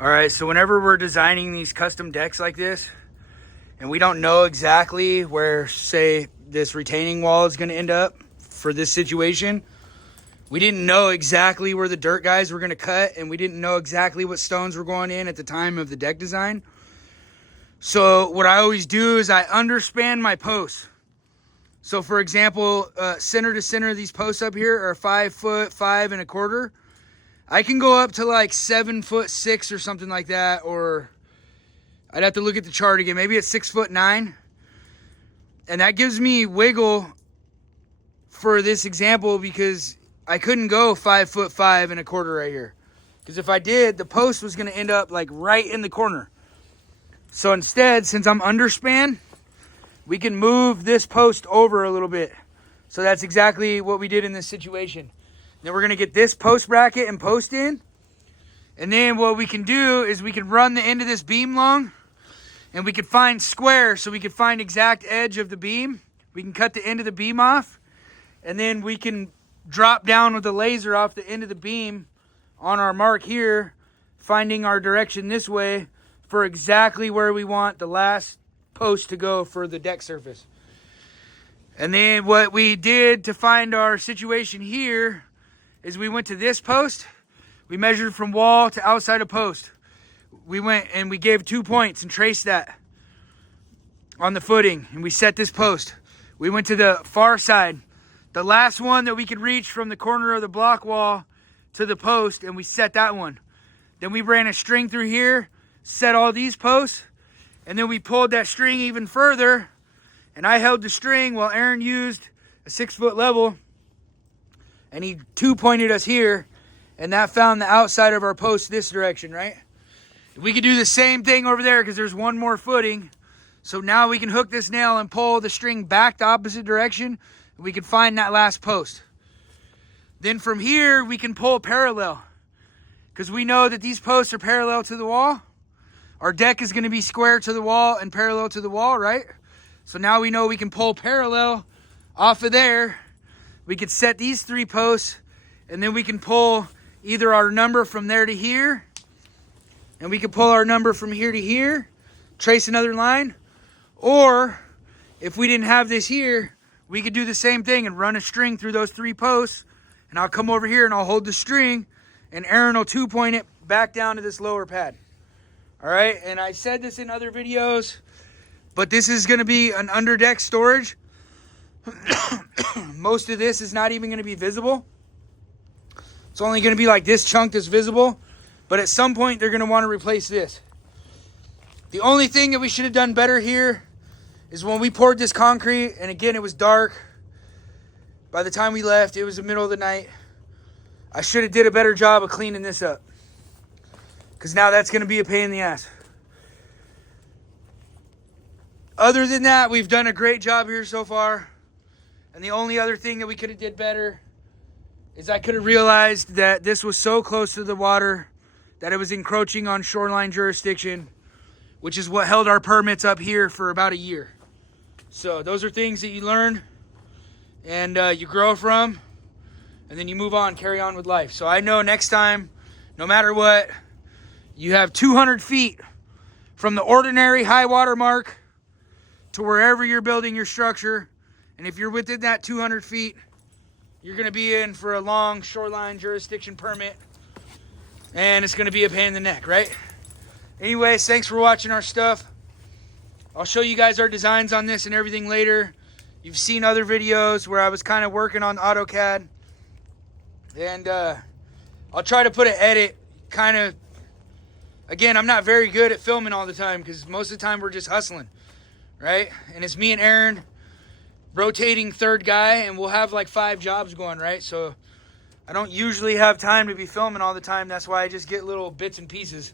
All right, so whenever we're designing these custom decks like this, and we don't know exactly where, say, this retaining wall is gonna end up for this situation, we didn't know exactly where the dirt guys were gonna cut, and we didn't know exactly what stones were going in at the time of the deck design. So what I always do is I underspan my posts. So for example, center to center, these posts up here are 5 foot 5 1/4. I can go up to like 7 foot 6 or something like that, or I'd have to look at the chart again. Maybe it's 6 foot 9. And that gives me wiggle for this example because I couldn't go 5 foot 5 1/4 right here. Because if I did, the post was gonna end up like right in the corner. So instead, since I'm underspan, we can move this post over a little bit. So that's exactly what we did in this situation. Then we're gonna get this post bracket and post in. And then what we can do is we can run the end of this beam long, and we can find square, so we can find exact edge of the beam. We can cut the end of the beam off, and then we can drop down with the laser off the end of the beam on our mark here, finding our direction this way for exactly where we want the last post to go for the deck surface. And then what we did to find our situation here is we went to this post. We measured from wall to outside of post. We went and we gave 2 points and traced that on the footing, and we set this post. We went to the far side, the last one that we could reach from the corner of the block wall to the post, and we set that one. Then we ran a string through here, set all these posts, and then we pulled that string even further, and I held the string while Aaron used a 6 foot level, and he 2-pointed us here, and that found the outside of our post this direction, right? We could do the same thing over there because there's one more footing. So now we can hook this nail and pull the string back the opposite direction, and we can find that last post. Then from here, we can pull parallel because we know that these posts are parallel to the wall. Our deck is going to be square to the wall and parallel to the wall, right? So now we know we can pull parallel off of there. We could set these 3 posts, and then we can pull either our number from there to here, and we can pull our number from here to here, trace another line, or if we didn't have this here, we could do the same thing and run a string through those 3 posts, and I'll come over here and I'll hold the string, and Aaron will 2-point it back down to this lower pad. All right, and I said this in other videos, but this is gonna be an underdeck storage. Most of this is not even gonna be visible. It's only gonna be like this chunk that's visible, but at some point they're gonna wanna replace this. The only thing that we should have done better here is when we poured this concrete, and again, it was dark. By the time we left, it was the middle of the night. I should have did a better job of cleaning this up, because now that's gonna be a pain in the ass. Other than that, we've done a great job here so far. And the only other thing that we could have did better is I could have realized that this was so close to the water that it was encroaching on shoreline jurisdiction, which is what held our permits up here for about a year. So those are things that you learn and you grow from, and then you move on, carry on with life. So I know next time, no matter what, you have 200 feet from the ordinary high water mark to wherever you're building your structure. And if you're within that 200 feet, you're going to be in for a long shoreline jurisdiction permit. And it's going to be a pain in the neck, right? Anyways, thanks for watching our stuff. I'll show you guys our designs on this and everything later. You've seen other videos where I was kind of working on AutoCAD. And I'll try to put an edit kind of... Again, I'm not very good at filming all the time because most of the time we're just hustling, right? And it's me and Aaron rotating third guy, and we'll have like 5 jobs going, right? So I don't usually have time to be filming all the time. That's why I just get little bits and pieces.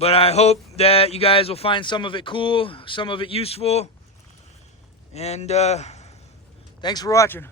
But I hope that you guys will find some of it cool, some of it useful. And thanks for watching.